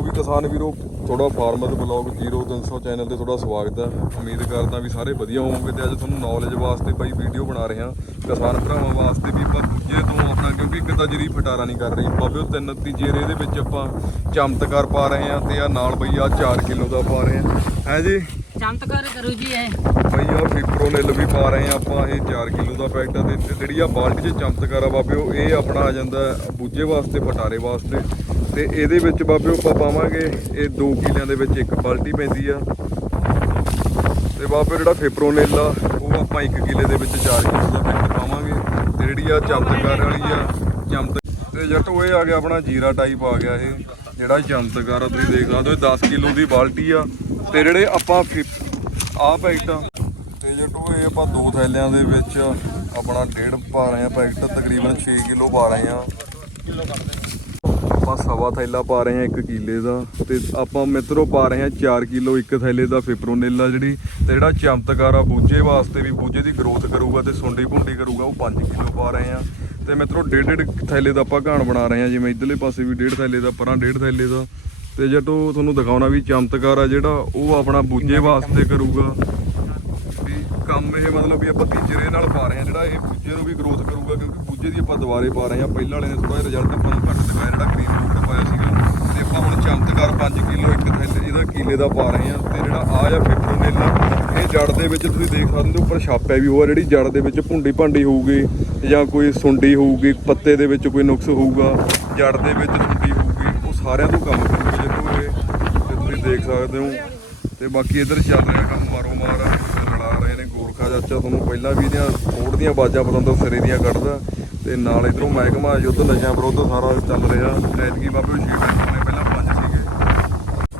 ਲਓ ਵੀ ਕਿਸਾਨ ਵੀਰੋ ਥੋੜਾ ਫਾਰਮਰ ਬਲੌਗ 0300 ਚੈਨਲ ਤੇ ਤੁਹਾਡਾ ਸਵਾਗਤ ਹੈ। ਉਮੀਦ ਕਰਦਾ ਵੀ ਸਾਰੇ ਵਧੀਆ ਹੋਵੋਗੇ ਤੇ ਅੱਜ ਤੁਹਾਨੂੰ ਨੌਲੇਜ ਵਾਸਤੇ ਭਾਈ ਵੀਡੀਓ ਬਣਾ ਰਹੇ ਹਾਂ। ਕਿਸਾਨ ਭਰਾਵਾਂ ਵਾਸਤੇ ਵੀ ਆਪਾਂ ਦੂਜੇ ਤੋਂ ਆਪਣਾ ਕਿਉਂਕਿ ਇੱਕ ਤਾਂ ਜਰੀ ਫਟਾਰਾ ਨਹੀਂ ਕਰ ਰਹੀ ਬਾਬੇ ਉਹ ਤਿੰਨ ਤੀਜੇ ਰੇ ਦੇ ਵਿੱਚ ਆਪਾਂ ਚਮਤਕਾਰ ਪਾ ਰਹੇ ਹਾਂ ਤੇ ਆ ਨਾਲ ਬਈ ਆ 4 ਕਿਲੋ ਦਾ ਪਾ ਰਹੇ ਹਾਂ। ਹੈ ਜੀ? ਚਮਤਕਾਰ ਕਰੂ ਜੀ ਇਹ। ਬਈ ਆ ਫਿਪਰੋਨਿਲ ਵੀ ਪਾ ਰਹੇ ਆ ਆਪਾਂ ਇਹ 4 ਕਿਲੋ ਦਾ ਪੈਕਟ ਤੇ ਜਿਹੜੀ ਆ ਬਾਲਟੀ 'ਚ ਚਮਤਕਾਰ ਆ ਬਾਬਿਓ ਇਹ ਆਪਣਾ ਆ ਜਾਂਦਾ ਬੂਝੇ ਵਾਸਤੇ ਫਟਾਰੇ ਵਾਸਤੇ। ਤੇ ਇਹਦੇ ਵਿੱਚ ਬਾਬਿਓ ਆਪਾਂ ਪਾਵਾਂਗੇ, ਇਹ 2 ਕਿਲਿਆਂ ਦੇ ਵਿੱਚ ਇੱਕ ਬਾਲਟੀ ਪੈਂਦੀ ਆ। ਤੇ ਬਾਬੇ ਜਿਹੜਾ ਫਿਪਰੋਨਿਲ ਆ ਉਹ ਆਪਾਂ 1 ਕਿਲੇ ਦੇ ਵਿੱਚ 4 ਕਿਲੋ ਦਾ ਪੈਕਟ ਪਾਵਾਂਗੇ। ਤੇ ਜਿਹੜੀ ਆ ਚਮਤਕਾਰ ਵਾਲੀ ਆ, ਚਮਤ ਤੇ ਜੱਟੋ ਇਹ ਆ ਗਿਆ ਆਪਣਾ ਜੀਰਾ ਟਾਈਪ ਆ ਗਿਆ ਇਹ, ਜਿਹੜਾ ਚਮਤਕਾਰ ਆ, ਤੁਸੀਂ ਦੇਖ ਸਕਦੇ ਹੋ 10 ਕਿਲੋ ਦੀ ਬਾਲਟੀ ਆ। ਤੇ ਜਿਹੜੇ ਆਪਾਂ ਆ ਪੈਕਟ ਆ, ਤੇ ਜੱਟੋ ਇਹ ਆਪਾਂ ਦੋ ਥੈਲਿਆਂ ਦੇ ਵਿੱਚ ਆਪਣਾ ਡੇਢ ਪਾ ਰਹੇ ਆ ਪੈਕਟ, ਤਕਰੀਬਨ 6 ਕਿਲੋ ਪਾ ਰਹੇ ਆ। ਆਪਾਂ ਸਵਾ ਥੈਲਾ ਪਾ ਰਹੇ ਹਾਂ 1 ਕਿਲੇ ਦਾ ਤੇ ਆਪਾਂ ਮਿੱਤਰੋ ਪਾ ਰਹੇ ਹਾਂ 4 ਕਿਲੋ ਇੱਕ ਥੈਲੇ ਦਾ ਫਿਪਰੋਨਿਲ ਜਿਹੜੀ ਤੇ ਜਿਹੜਾ ਚਮਤਕਾਰ ਆ ਬੂਝੇ ਵਾਸਤੇ ਵੀ ਬੂਝੇ ਦੀ ਗਰੋਥ ਕਰੂਗਾ ਤੇ ਸੁੰਡੀ ਭੁੰਡੀ ਕਰੂਗਾ, ਉਹ 5 ਕਿਲੋ ਪਾ ਰਹੇ ਹਾਂ। ਤੇ ਮਿੱਤਰੋ ਡੇਢ ਡੇਢ ਥੈਲੇ ਦਾ ਆਪਾਂ ਘਾਣ ਬਣਾ ਰਹੇ ਹਾਂ, ਜਿਵੇਂ ਇਧਰਲੇ ਪਾਸੇ ਵੀ ਡੇਢ ਥੈਲੇ ਦਾ, ਪਰਾਂ ਡੇਢ ਥੈਲੇ ਦਾ। ਤੇ ਜਟੋ, ਤੁਹਾਨੂੰ ਦਿਖਾਉਣਾ ਵੀ ਚਮਤਕਾਰ ਆ ਜਿਹੜਾ, ਉਹ ਆਪਣਾ ਬੂਝੇ ਵਾਸਤੇ ਕਰੂਗਾ। ਕੰਮ ਇਹ ਮਤਲਬ ਵੀ ਆਪਾਂ ਤੀਜੇ ਰੇ ਨਾਲ ਪਾ ਰਹੇ ਹਾਂ, ਜਿਹੜਾ ਇਹ ਬੂਝੇ ਨੂੰ ਵੀ ਗਰੋਥ ਕਰੂਗਾ, ਕਿਉਂਕਿ ਬੂਝੇ ਦੀ ਆਪਾਂ ਦੁਬਾਰੇ ਪਾ ਰਹੇ ਹਾਂ, ਪਹਿਲਾਂ ਵਾਲੇ ਨੇ ਥੋੜਾ ਰਿਜ਼ਲਟ ਆਪਾਂ ਨੂੰ ਘੱਟ ਦਿਖਾਇਆ, ਜਿਹੜਾ ਗ੍ਰੀਨ ਰੂਟ ਪਾਇਆ ਸੀਗਾ। ਤੇ ਆਪਾਂ ਹੁਣ ਚਮਤਕਾਰ 5 ਕਿਲੋ ਇੱਕ ਥੈਲੇ ਇਹਦਾ ਕੀਲੇ ਦਾ ਪਾ ਰਹੇ ਹਾਂ, ਤੇ ਜਿਹੜਾ ਆ ਜਾਂ ਫਿਪਰੋਨਿਲ ਇਹ ਜੜ ਦੇ ਵਿੱਚ ਤੁਸੀਂ ਦੇਖ ਸਕਦੇ ਹੋ, ਉੱਪਰ ਛਾਪਿਆ ਵੀ ਹੋਆ ਜਿਹੜੀ ਜੜ ਦੇ ਵਿੱਚ ਭੁੰਡੀ ਭਾਂਡੀ ਹੋਊਗੀ ਜਾਂ ਕੋਈ ਸੁੰਡੀ ਹੋਊਗੀ, ਪੱਤੇ ਦੇ ਵਿੱਚ ਕੋਈ ਨੁਕਸ ਹੋਊਗਾ, ਜੜ ਦੇ ਵਿੱਚ ਸੁੰਡੀ ਹੋਊਗੀ, ਉਹ ਸਾਰਿਆਂ ਤੋਂ ਕੰਮ ਕਰੂਗਾ ਤੇ ਤੁਸੀਂ ਦੇਖ ਸਕਦੇ ਹੋ। ਤੇ ਬਾਕੀ ਇਧਰ ਚੱਲ ਰਿਹਾ ਕੰਮ ਮਾਰੋ ਮਾਰ ਤੇ ਚਾਚਾ ਤੁਹਾਨੂੰ ਪਹਿਲਾਂ ਵੀ ਇਹਦੀਆਂ ਮੋੜ ਦੀਆਂ ਬਾਜਾਂ ਪਤੰਦਰ ਸਿਰੇ ਦੀਆਂ ਕੱਢਦਾ। ਤੇ ਨਾਲ ਇਧਰੋਂ ਮਹਿਕਮਾ ਯੁੱਧ ਨਸ਼ਿਆਂ ਵਿਰੁੱਧ ਸਾਰਾ ਚੱਲ ਰਿਹਾ। ਐਤਕੀ ਬਾਬੇ ਛੇ ਨੇ, ਪਹਿਲਾਂ ਪੰਜ ਸੀਗੇ।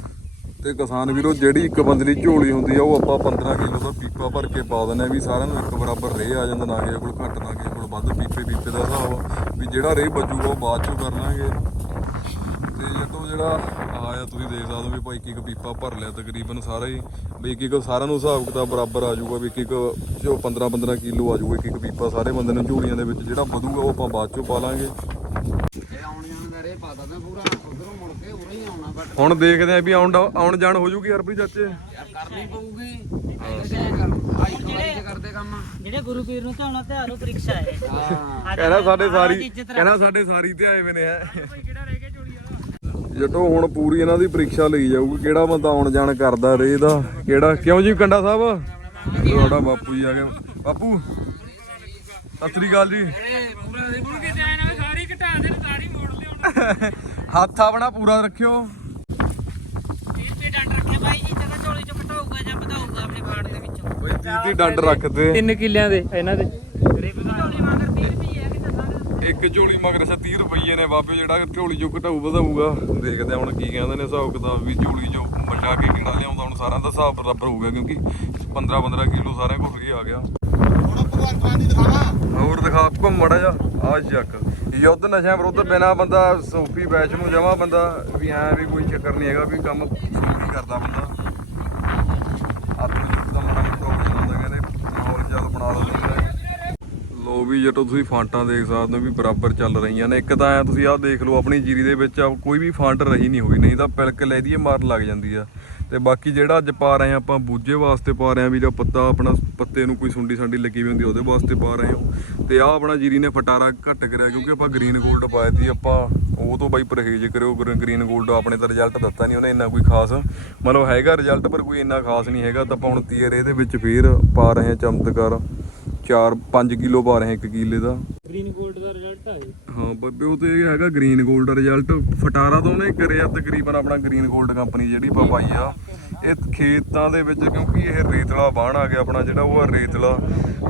ਤੇ ਕਿਸਾਨ ਵੀਰੋ, ਜਿਹੜੀ ਇੱਕ ਬੰਦਲੀ ਝੋਲੀ ਹੁੰਦੀ ਆ, ਉਹ ਆਪਾਂ 15 ਕਿਲੋ ਦਾ ਪੀਪਾ ਭਰ ਕੇ ਪਾ ਦਿੰਦੇ ਆ ਵੀ ਸਾਰਿਆਂ ਨੂੰ ਇੱਕ ਬਰਾਬਰ ਰੇਹ ਆ ਜਾਂਦਾ, ਨਾ ਕਿਸੇ ਕੋਲ ਘੱਟ, ਨਾ ਕਿਸੇ ਕੋਲ ਵੱਧ ਪੀਪੇ ਪੀਪੇ ਦਾ ਹਿਸਾਬ ਵੀ ਜਿਹੜਾ ਰੇਹ ਬਚੂਗਾ, ਉਹ ਬਾਅਦ ਚੋਂ ਕਰ ਲਾਂਗੇ। ਤੇ ਜਦੋਂ ਜਿਹੜਾ ਆਇਆ ਤੁਸੀਂ ਦੇਖ ਸਕਦੇ ਹੋ ਵੀ ਭਾਈ ਇੱਕ ਇੱਕ ਪੀਪਾ ਭਰ ਲਿਆ ਤਕਰੀਬਨ ਸਾਰਾ ਹੀ। ਵੀ ਇੱਕ ਇੱਕ ਸਾਰਿਆਂ ਨੂੰ ਹਿਸਾਬ ਕਿਤਾਬ ਬਰਾਬਰ ਆ ਜਾਊਗਾ ਵੀ ਇੱਕ ਇੱਕ ਜੋ 15 15 ਕਿਲੋ ਆ ਜਾਊਗਾ ਇੱਕ ਇੱਕ ਪੀਪਾ ਸਾਰੇ ਬੰਦੇ ਨੂੰ ਝੋਲੀਆਂ ਦੇ ਵਿੱਚ ਜਿਹੜਾ ਵਧੂਗਾ ਉਹ ਆਪਾਂ ਬਾਅਦ ਚੋਂ ਪਾ ਲਾਂਗੇ ਇਹ ਆਉਣ ਜਾਣ ਦਾ ਰੇ ਪਾਤਾ ਤਾਂ ਪੂਰਾ ਉਧਰੋਂ ਮੁੜ ਕੇ ਉਰੇ ਹੀ ਆਉਣਾ ਬਟ ਹੁਣ ਦੇਖਦੇ ਆ ਵੀ ਆਉਣ ਆਉਣ ਜਾਣ ਹੋ ਜੂਗੀ ਹਰਪ੍ਰੀਤ ਚਾਚੇ? ਯਾਰ ਕਰਨੀ ਪਊਗੀ। ਜਿਹੜੇ ਗੁਰੂ ਪੀਰ ਨੂੰ ਧਿਆਉਣਾ ਧਿਆਨੋਂ ਪ੍ਰੀਖਿਆ ਹੈ। ਹਾਂ। ਕਹਿੰਦਾ ਸਾਡੇ ਸਾਰੀ ਕਹਿੰਦਾ ਸਾਡੇ ਸਾਰੀ ਤੇ ਆਏ ਵੇ ਨੇ ਹੈ ਕਿਹੜਾ ਰਹਿ ਗਿਆ ਚੋਲੀ ਵਾਲਾ ਜਟੋ ਹੁਣ ਪੂਰੀ ਇਹਨਾਂ ਦੀ ਪ੍ਰੀਖਿਆ ਲਈ ਜਾਊਗੀ। ਕਿਹੜਾ ਬੰਦਾ ਆਉਣ ਜਾਣ ਕਰਦਾ ਰੇ ਦਾ ਕਿਹੜਾ? ਕਿਉਂ ਜੀ ਕੰਡਾ ਸਾਹਿਬ? ਤੁਹਾਡਾ ਬਾਪੂ ਜੀ ਆ ਗਿਆ ਬਾਪੂ ਸਤਿ ਸ੍ਰੀ ਅਕਾਲ ਜੀ। ਗੁਰੂ ਕੇ ਜਾਏ ਨਾ ਸਾਰੀ ਘਟਾ ਦੇ ਸਾਰੀ ਮੋੜ ਲਿਓ ਹੱਥ ਆਪਣਾ ਪੂਰਾ ਰੱਖਿਓ। ਇਹ ਤੇ ਡੰਡ ਰੱਖਿਆ ਬਾਈ ਜੀ ਜਦੋਂ ਚੋਲੀ ਚ ਘਟਾਊਗਾ ਜਾਂ ਵਧਾਊਗਾ ਆਪਣੇ ਫਾੜ ਦੇ ਵਿੱਚੋਂ ਬਈ ਤੀਹ ਡੰਡ ਰੱਖਦੇ। 3 ਕਿੱਲਿਆਂ ਦੇ ਇਹਨਾਂ ਦੇ ਚੋਲੀ ਵਾਂਗਰ 30 ਰੁਪਏ ਹੈ ਕਿ ਸਾਰੇ ਇੱਕ ਝੋਲੀ ਮਗਰ 30 ਰੁਪਏ ਨੇ ਬਾਪੇ ਜਿਹੜਾ ਝੋਲੀ ਚੋਂ ਘਟਾਊ ਵਧਾਊਗਾ। ਦੇਖਦੇ ਹੁਣ ਕੀ ਕਹਿੰਦੇ ਨੇ ਹਿਸਾਬ ਕਿਤਾਬ ਵੀ ਝੋਲੀ ਚੋਂ ਵੱਡਾ ਕੇ ਕਿਹੜਾ ਲਿਆਉਂਦਾ ਹੁਣ ਸਾਰਿਆਂ ਦਾ ਹਿਸਾਬ ਬਰਾਬਰ ਹੋਊਗਾ ਕਿਉਂਕਿ 15 15 ਕਿਲੋ ਸਾਰਿਆਂ ਕੋਲ ਹੀ ਆ ਗਿਆ। ਹੋਰ ਦਿਖਾ ਘੁੰਮੜਾ ਜਾ। ਆ ਚੱਕ। ਯੁੱਧ ਨਸ਼ਿਆਂ ਵਿਰੁੱਧ ਬਿਨਾ ਬੰਦਾ ਸੂਫੀ ਬੈਚ ਨੂੰ ਜਮਾ ਬੰਦਾ ਵੀ ਐ ਵੀ ਕੋਈ ਚੱਕਰ ਨਹੀਂ ਹੈਗਾ ਵੀ ਕੰਮ ਕਰਦਾ ਬੰਦਾ। ਆਪਣੀ ਦਾ ਮਨ ਪ੍ਰੋਬਲਮ ਹੁੰਦਾ ਕਹਿੰਦੇ ਮਾਹੌਲ ਚੱਲ ਬਣਾ ਲਓ ਉਹ ਵੀ ਜਟੋ ਤੁਸੀਂ ਫਾਂਟਾਂ ਦੇਖ ਸਕਦੇ ਹੋ ਵੀ ਬਰਾਬਰ ਚੱਲ ਰਹੀਆਂ ਨੇ। ਇੱਕ ਤਾਂ ਐ ਤੁਸੀਂ ਆਹ ਦੇਖ ਲਓ ਆਪਣੀ ਜੀਰੀ ਦੇ ਵਿੱਚ ਆ, ਕੋਈ ਵੀ ਫਾਂਟ ਰਹੀ ਨਹੀਂ ਹੋਈ, ਨਹੀਂ ਤਾਂ ਪਿਲਕ ਲੈ ਦੀਏ ਮਾਰ ਲੱਗ ਜਾਂਦੀ ਆ। ਤੇ ਬਾਕੀ ਜਿਹੜਾ ਅੱਜ ਪਾ ਰਹੇ ਆ ਆਪਾਂ, ਬੂਝੇ ਵਾਸਤੇ ਪਾ ਰਹੇ ਆ ਵੀ ਜੋ ਪੱਤਾ ਆਪਣਾ, ਪੱਤੇ ਨੂੰ ਕੋਈ ਸੁੰਡੀ ਸਾਂਡੀ ਲੱਗੀ ਵੀ ਹੁੰਦੀ ਉਹਦੇ ਵਾਸਤੇ ਪਾ ਰਹੇ ਹਾਂ। ਤੇ ਆ ਆਪਣਾ ਜੀਰੀ ਨੇ ਫਟਾਰਾ ਘੱਟ ਕਰਿਆ ਕਿਉਂਕਿ ਆਪਾਂ ਗ੍ਰੀਨ 골ਡ ਪਾਇਆ ਸੀ ਆਪਾਂ ਉਹ ਤੋਂ ਬਾਈ ਪਰਹੇਜ਼ ਕਰਿਓ ਗ੍ਰੀਨ 골ਡ ਆਪਣੇ ਤਾਂ ਰਿਜ਼ਲਟ ਦਿੱਤਾ ਨਹੀਂ ਉਹਨੇ ਇੰਨਾ ਕੋਈ ਖਾਸ। ਮਤਲਬ ਹੈਗਾ ਰਿਜ਼ਲਟ ਪਰ ਕੋਈ ਇੰਨਾ ਖਾਸ ਨਹੀਂ ਹੈਗਾ, ਤਾਂ ਆਪਾਂ ਹੁਣ ਤੀਰ ਇਹਦੇ ਵਿੱਚ ਫੇਰ ਪਾ ਰਹੇ ਆ ਚਮਤਕਾਰ। 4 5 ਕਿਲੋ ਪਾ ਰਹੇ ਇੱਕ ਕਿਲੇ ਦਾ। ਗ੍ਰੀਨ 골ਡ ਦਾ ਰਿਜ਼ਲਟ ਆ ਇਹ। ਹਾਂ ਬੱਬੇ ਉਹ ਤੇ ਹੈਗਾ ਗ੍ਰੀਨ 골ਡ ਰਿਜ਼ਲਟ ਫਟਾਰਾ ਤੋਂ ਉਹਨੇ ਕਰਿਆ ਤਕਰੀਬਨ ਆਪਣਾ ਗ੍ਰੀਨ 골ਡ ਕੰਪਨੀ ਜਿਹੜੀ ਪਪਾਈ ਆ। ਇਹ ਖੇਤਾਂ ਦੇ ਵਿੱਚ ਕਿਉਂਕਿ ਇਹ ਰੇਤਲਾ ਬਾਣ ਆ ਗਿਆ ਆਪਣਾ ਜਿਹੜਾ ਉਹ ਰੇਤਲਾ।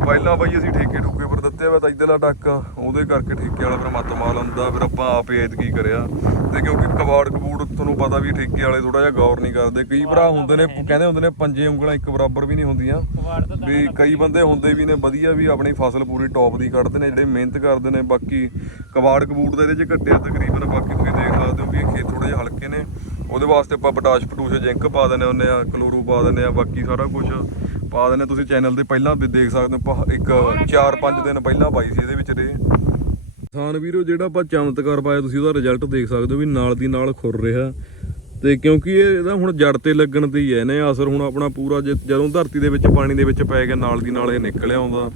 ਪਹਿਲਾਂ ਬਾਈ ਅਸੀਂ ਠੇਕੇ ਠੁਕੇ ਪਰ ਦਿੱਤੇ ਵਾ ਤਾਂ ਇਧਰਲਾ ਟੱਕ ਉਹਦੇ ਕਰਕੇ ਠੇਕੇ ਵਾਲਾ ਫਿਰ ਮੱਤ ਮਾਲ ਹੁੰਦਾ ਫਿਰ ਆਪਾਂ ਆਪ ਐਤਕੀ ਕਰਿਆ। ਤੇ ਕਿਉਂਕਿ ਕਬਾੜ ਕਬੂੜ ਤੁਹਾਨੂੰ ਪਤਾ ਵੀ ਠੇਕੇ ਵਾਲੇ ਥੋੜਾ ਜਿਹਾ ਗੌਰ ਨਹੀਂ ਕਰਦੇ। ਕਈ ਭਰਾ ਹੁੰਦੇ ਨੇ ਕਹਿੰਦੇ ਹੁੰਦੇ ਨੇ ਪੰਜੇ ਉਂਗਲਾਂ ਇੱਕ ਬਰਾਬਰ ਵੀ ਨਹੀਂ ਹੁੰਦੀਆਂ। ਵੀ ਕਈ ਬੰਦੇ ਹੁੰਦੇ ਵੀ ਨੇ ਵਧੀਆ ਵੀ ਆਪਣੀ ਫਸਲ ਪੂਰੀ ਟੌਪ ਦੀ ਕੱਢਦੇ ਨੇ ਜਿਹੜੇ ਮਿਹਨਤ ਕਰਦੇ ਨੇ। ਬਾਕੀ ਕਬਾੜ ਕਬੂੜ ਦਾ ਇਹਦੇ ਚ ਘੱਟਿਆ ਤਕਰੀਬਨ ਬਾਕੀ ਤੁਸੀਂ ਦੇਖ ਸਕਦੇ ਹੋ ਵੀ ਇਹ ਖੇਤ ਥੋੜੇ ਜਿਹਾ ਹਲਕੇ ਨੇ। ਉਹਦੇ ਵਾਸਤੇ ਆਪਾਂ ਪਟਾਸ਼ ਪਟੂਸ਼ ਜਿੰਕ ਪਾ ਦਿੰਦੇ ਹੁੰਦੇ ਆ ਕਲੋਰੂ ਪਾ ਦਿੰਦੇ ਆ ਬਾਕੀ ਸਾਰਾ ਕੁਝ ਪਾ ਦਿੰਦੇ ਤੁਸੀਂ ਚੈਨਲ ਤੇ ਪਹਿਲਾਂ ਵੀ ਦੇਖ ਸਕਦੇ ਹੋ ਇੱਕ 4-5 ਦਿਨ ਪਹਿਲਾਂ ਪਾਈ ਸੀ ਇਹਦੇ ਵਿੱਚ ਰੇ ਕਿਸਾਨ ਵੀਰੋ ਜਿਹੜਾ ਆਪਾਂ ਚਮਤਕਾਰ ਪਾਇਆ ਤੁਸੀਂ ਉਹਦਾ ਰਿਜ਼ਲਟ ਦੇਖ ਸਕਦੇ ਹੋ ਵੀ ਨਾਲ ਦੀ ਨਾਲ ਖੁਰ ਰਿਹਾ। ਤੇ ਕਿਉਂਕਿ ਇਹ ਇਹਦਾ ਹੁਣ ਜੜ ਤੇ ਲੱਗਣ ਤੇ ਹੀ ਹੈ ਇਹਨੇ ਅਸਰ ਹੁਣ ਆਪਣਾ ਪੂਰਾ ਜਦੋਂ ਧਰਤੀ ਦੇ ਵਿੱਚ ਪਾਣੀ ਦੇ ਵਿੱਚ ਪੈ ਗਿਆ ਨਾਲ ਦੀ ਨਾਲ ਇਹ ਨਿਕਲ ਆਉਂਦਾ।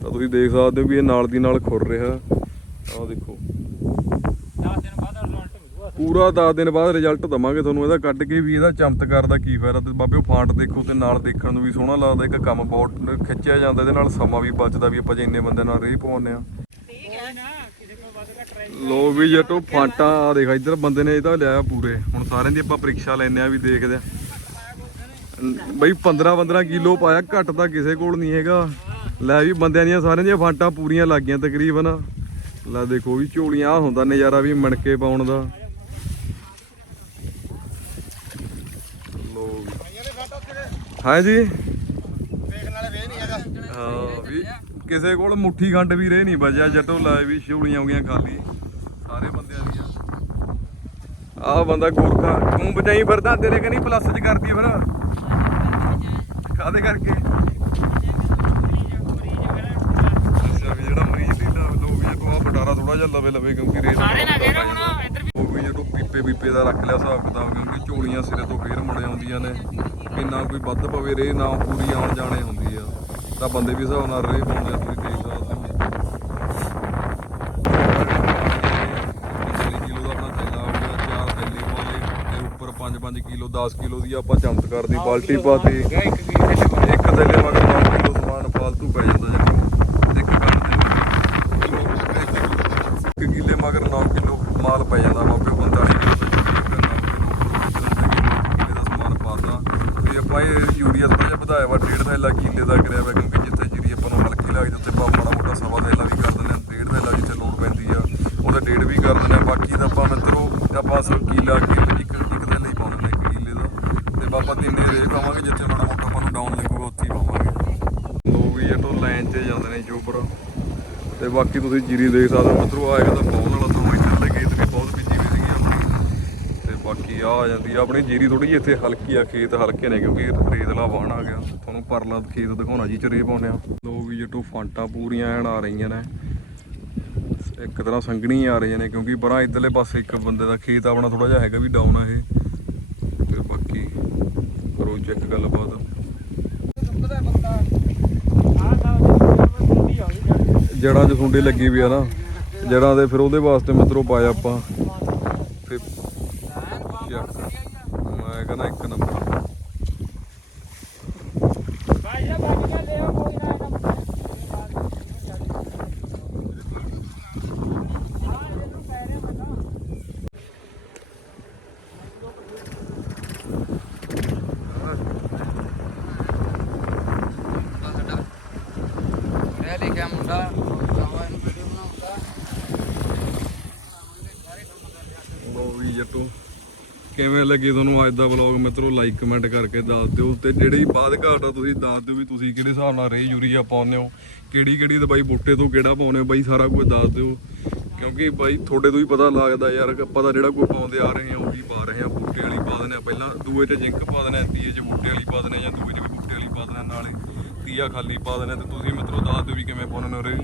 ਤਾਂ ਤੁਸੀਂ ਦੇਖ ਸਕਦੇ ਹੋ ਵੀ ਇਹ ਨਾਲ ਦੀ ਨਾਲ ਖੁਰ ਰਿਹਾ। ਆਹ ਦੇਖੋ 10 ਦਿਨ ਬਾਅਦ ਰਿਜ਼ਲਟ ਮਿਲੂਗਾ ਪੂਰਾ 10 ਦਿਨ ਬਾਅਦ ਰਿਜ਼ਲਟ ਦਵਾਂਗੇ ਤੁਹਾਨੂੰ, ਇਹਦਾ ਕੱਢ ਕੇ ਵੀ ਇਹਦਾ ਚਮਤਕਾਰ ਦਾ ਕੀ ਫਾਇਦਾ ਤੇ ਬਾਬੇ ਉਹ ਫਾਂਟ ਦੇਖੋ ਤੇ ਨਾਲ ਦੇਖਣ ਨੂੰ ਵੀ ਸੋਹਣਾ ਲੱਗਦਾ, ਇੱਕ ਕੰਮ ਬਹੁਤ ਖਿੱਚਿਆ ਜਾਂਦਾ, ਇਹਦੇ ਨਾਲ ਸਮਾਂ ਵੀ ਬਚਦਾ ਵੀ ਆਪਾਂ ਜੇ ਇੰਨੇ ਬੰਦੇ ਨਾਲ ਰੇਹ ਪਾਉਂਦੇ ਆ ਲੋ ਵੀ ਜਟੋ, ਫਾਂਟਾ ਆ ਦੇਖ, ਇੱਧਰ ਬੰਦੇ ਨੇ ਇਹਦਾ ਲਿਆ ਪੂਰੇ। ਹੁਣ ਸਾਰਿਆਂ ਦੀ ਆਪਾਂ ਪ੍ਰੀਖਿਆ ਲੈਨੇ ਆ ਵੀ ਦੇਖਦੇ ਆ ਬਈ 15 15 ਕਿਲੋ ਪਾਇਆ, ਘੱਟ ਤਾਂ ਕਿਸੇ ਕੋਲ ਨਹੀਂ ਹੈਗਾ। ਲੈ ਵੀ ਬੰਦਿਆਂ ਦੀਆਂ ਸਾਰਿਆਂ ਦੀਆਂ ਫਾਂਟਾਂ ਪੂਰੀਆਂ ਲੱਗ ਗਈਆਂ ਤਕਰੀਬਨ। ਲੈ ਦੇਖੋ ਵੀ ਝੋਲੀਆਂ, ਆਹ ਹੁੰਦਾ ਨਜ਼ਾਰਾ ਵੀ ਮਣਕੇ ਪਾਉਣ ਦਾ ਲੋ ਹਾਂ ਜੀ। ਦੇਖਣ ਵਾਲੇ ਵੇ ਨਹੀਂ ਹੈਗਾ। ਹਾਂ ਵੀ ਕਿਸੇ ਕੋਲ ਮੁੱਠੀ ਖੰਡ ਵੀ ਰਹਿ ਨਹੀਂ ਬਚਿਆ ਜੱਟੋ ਲੈ ਵੀ ਛੂਲੀਆਂ ਹੋ ਗਈਆਂ ਖਾਲੀ। ਸਾਰੇ ਬੰਦਿਆਂ ਦੀਆਂ। ਆਹ ਬੰਦਾ ਗੋਰਖਾ ਤੂੰ ਬਚਾਈ ਫਿਰਦਾ ਤੇਰੇ ਕਨੀ ਪਲੱਸ ਚ ਕਰਦੀ ਫਿਰ। ਕਾਦੇ ਕਰਕੇ? ਅੱਛਾ ਵੀ ਜਿਹੜਾ ਮਰੀਜ਼ ਦੀ ਲੋ ਵੀ ਜਦੋਂ ਆ ਬਟਾਰਾ ਥੋੜਾ ਜਿਹਾ ਲਵੇ ਲਵੇ ਕਿਉਂਕਿ ਰੇਤ ਸਾਰੇ ਨਾ ਗਏ ਨਾ ਹੁਣ ਇੱਧਰ ਵੀ ਉਹ ਵੀ ਜਦੋਂ ਪੀਪੇ ਪੀਪੇ ਦਾ ਰੱਖ ਲਿਆ ਹਿਸਾਬ ਕਿਤਾਬ ਕਿਉਂਕਿ ਝੋਲੀਆਂ ਸਿਰੇ ਤੋਂ ਫੇਰ ਮੁੜ ਆਉਂਦੀਆਂ ਨੇ। ਵੀ ਨਾ ਕੋਈ ਵੱਧ ਪਵੇ ਰੇ ਨਾ ਪੂਰੀ ਆਉਣ ਜਾਣੇ ਹੁੰਦੀ ਆ। ਤਾਂ ਬੰਦੇ ਵੀ ਹਿਸਾਬ ਨਾਲ ਰੇ ਸਕਦੇ ਹੋ 40 ਕਿਲੋ ਦਾ ਤੇ ਉੱਪਰ 5-5 ਕਿਲੋ 10 ਕਿਲੋ ਦੀ ਆਪਾਂ ਚਮਤਕਾਰ ਦੀ ਬਾਲਟੀ ਪਾਤੀ। ਇੱਕ ਥੈਲੇ ਮਗਰ 9 ਕਿਲੋ ਸਮਾਨ ਫਾਲਤੂ ਪੈ ਜਾਂਦਾ ਜੀ ਇੱਕ ਕਿੱਲੇ ਮਗਰ 9 ਕਿਲੋ ਮਾਲ ਪੈ ਜਾਂਦਾ ਬਾਬੇ 45 ਕਿਲੋ ਤੋਂ ਚੁੱਕੀ ਇੱਕ 9 ਕਿਲੋ ਕਿੱਲੇ ਦਾ ਸਮਾਨ ਪਾਦਾ ਤੇ ਆਪਾਂ ਇਹ ਯੂਰੀਆ ਥੋੜਾ ਜਿਹਾ ਵਧਾਇਆ ਵਾ, ਡੇਢ ਥੈਲਾ ਕਿੱਲੇ ਦਾ ਕਰਿਆ ਵਾ ਕਿਉਂਕਿ ਜਿੱਥੇ ਜੀਰੀ ਆਪਾਂ ਨੂੰ ਹਲਕੀ ਲੱਗਦੀ ਉੱਥੇ ਆਪਾਂ ਮਾੜਾ ਮੋਟਾ ਸਵਾ ਥੈਲਾ ਵੀ ਕਰ ਦਿੰਦੇ ਆ ਡੇਢ ਥੈਲਾ ਜਿੱਥੇ ਲੋੜ ਪੈਂਦੀ ਆ, ਉਹਦਾ ਡੇਢ ਵੀ ਕਰ ਦਿੰਦੇ ਆ ਬਾਕੀ ਦਾ ਆਪਾਂ ਮਿੱਤਰੋ, ਆਪਾਂ ਸੋ ਕਿੱਲਾ ਕਿੱਲੇ ਇੱਕ ਇੱਕ ਥੈਲਾ ਲਈ ਪਾਉਂਦੇ ਨੇ ਇੱਕ ਦਾ। ਤੇ ਬਾਬਾ ਤਿੰਨੇ ਰੇ ਪਾਵਾਂਗੇ, ਜਿੱਥੇ ਮਾੜਾ ਮੋਟਾ ਆਪਾਂ ਨੂੰ ਡਾਊਨ ਲੱਗੂਗਾ, ਉੱਥੇ ਹੀ ਪਾਵਾਂਗੇ। ਲੋਕ ਵੀ ਇਹ ਤੋਂ ਲਾਈਨ 'ਚ ਜਾਂਦੇ ਨੇ ਚੋਪਰ ਤੇ ਬਾਕੀ ਤੁਸੀਂ ਜੀਰੀ ਦੇਖ ਸਕਦੇ ਹੋ, ਮਿੱਤਰੋ ਆਏਗਾ ਤਾਂ ਬਹੁਤ ਵਾਲਾ ਤੋਂ ਇੱਧਰ ਦੇ ਖੇਤ ਵੀ ਬਹੁਤ ਬੀਜੀ ਵੀ ਸੀਗੀ ਆਪਣੀ ਤੇ ਆ ਆ ਜਾਂਦੀ ਆ। ਆਪਣੀ ਜੀਰੀ ਥੋੜੀ ਜਿਹੀ ਇੱਥੇ ਹਲਕੀ ਆ, ਖੇਤ ਹਲਕੇ ਨੇ, ਕਿਉਂਕਿ ਰੇਤਲਾ ਵਾਹਣ ਆ ਗਿਆ। ਤੁਹਾਨੂੰ ਪਰਲਾ ਖੇਤ ਦਿਖਾਉਣਾ ਜੀ, ਚਰੇ ਰੇ ਪਾਉਂਦੇ ਆ। ਲੋ ਵੀ ਜਟੋ, ਫਾਂਟਾਂ ਪੂਰੀਆਂ ਐਨ ਆ ਰਹੀਆਂ ਨੇ। ਇੱਕ ਤਰ੍ਹਾਂ ਸੰਘਣੀ ਆ ਰਹੀਆਂ ਨੇ, ਕਿਉਂਕਿ ਪਰਾਂ ਇਧਰਲੇ ਪਾਸੇ ਇੱਕ ਬੰਦੇ ਦਾ ਖੇਤ ਆਪਣਾ ਥੋੜਾ ਜਿਹਾ ਹੈਗਾ ਵੀ ਡਾਊਨ ਆ ਇਹ। ਤੇ ਬਾਕੀ ਕਰੋ ਚੈੱਕ ਗੱਲਬਾਤ। ਆਹ ਸਾਹ ਜੜਾਂ 'ਚ ਸੁੰਡੀ ਲੱਗੀ ਵੀ ਆ ਨਾ। ਜੜਾਂ ਦੇ ਫਿਰ ਉਹਦੇ ਵਾਸਤੇ ਮਿੱਤਰੋ ਪਾਇਆ ਆਪਾਂ। ਤੇ ਮੈਂ ਇੱਕ ਨੰਬਰ। ਲਿਖਿਆ ਮੁੰਡਾ ਜਾਵਾ ਇਹਨੂੰ ਵੀਡੀਓ ਬਣਾਉਂਦਾ ਲੋ ਵੀ ਜੱਟੋ। ਕਿਵੇਂ ਲੱਗੇ ਤੁਹਾਨੂੰ ਅੱਜ ਦਾ ਵਲੌਗ ਮਿੱਤਰੋ ਲਾਈਕ ਕਮੈਂਟ ਕਰਕੇ ਦੱਸ ਦਿਓ ਤੇ ਜਿਹੜੀ ਬਾਅਦ ਘਾਟ ਆ ਤੁਸੀਂ ਦੱਸ ਦਿਓ ਵੀ ਤੁਸੀਂ ਕਿਹੜੇ ਹਿਸਾਬ ਨਾਲ ਰੇ ਯੂਰੀਆ ਪਾਉਂਦੇ ਹੋ ਕਿਹੜੀ ਕਿਹੜੀ ਦਵਾਈ ਬੂਟੇ ਤੋਂ ਕਿਹੜਾ ਪਾਉਂਦੇ ਹੋ, ਬਾਈ ਸਾਰਾ ਕੁਝ ਦੱਸ ਦਿਓ। ਕਿਉਂਕਿ ਬਾਈ ਤੁਹਾਡੇ ਤੋਂ ਹੀ ਪਤਾ ਲੱਗਦਾ ਯਾਰ ਆਪਾਂ ਤਾਂ ਜਿਹੜਾ ਕੋਈ ਪਾਉਂਦੇ ਆ ਰਹੇ ਆ ਉਹੀ ਪਾ ਰਹੇ ਹਾਂ, ਬੂਟੇ ਵਾਲੀ ਪਾ ਦਿੰਦੇ ਆ ਪਹਿਲਾਂ ਦੂਏ 'ਚ ਜਿੰਕ ਪਾ ਦਿੰਦੇ ਆ ਤੀਏ 'ਚ ਬੂਟੇ ਵਾਲੀ ਪਾ ਦਿੰਦੇ ਆ ਜਾਂ ਦੂਏ 'ਚ ਵੀ ਬੂਟੇ ਵਾਲੀ ਪਾ ਦਿੰਦੇ ਆ ਨਾਲੇ ਤੀਆ ਖਾਲੀ ਪਾ ਦਿੰਦੇ ਆ ਤੇ ਤੁਸੀਂ ਮਿੱਤਰੋ ਦੱਸ ਦਿਓ ਵੀ ਕਿਵੇਂ ਪਾਉਂਦੇ ਹੋ ਰੇ।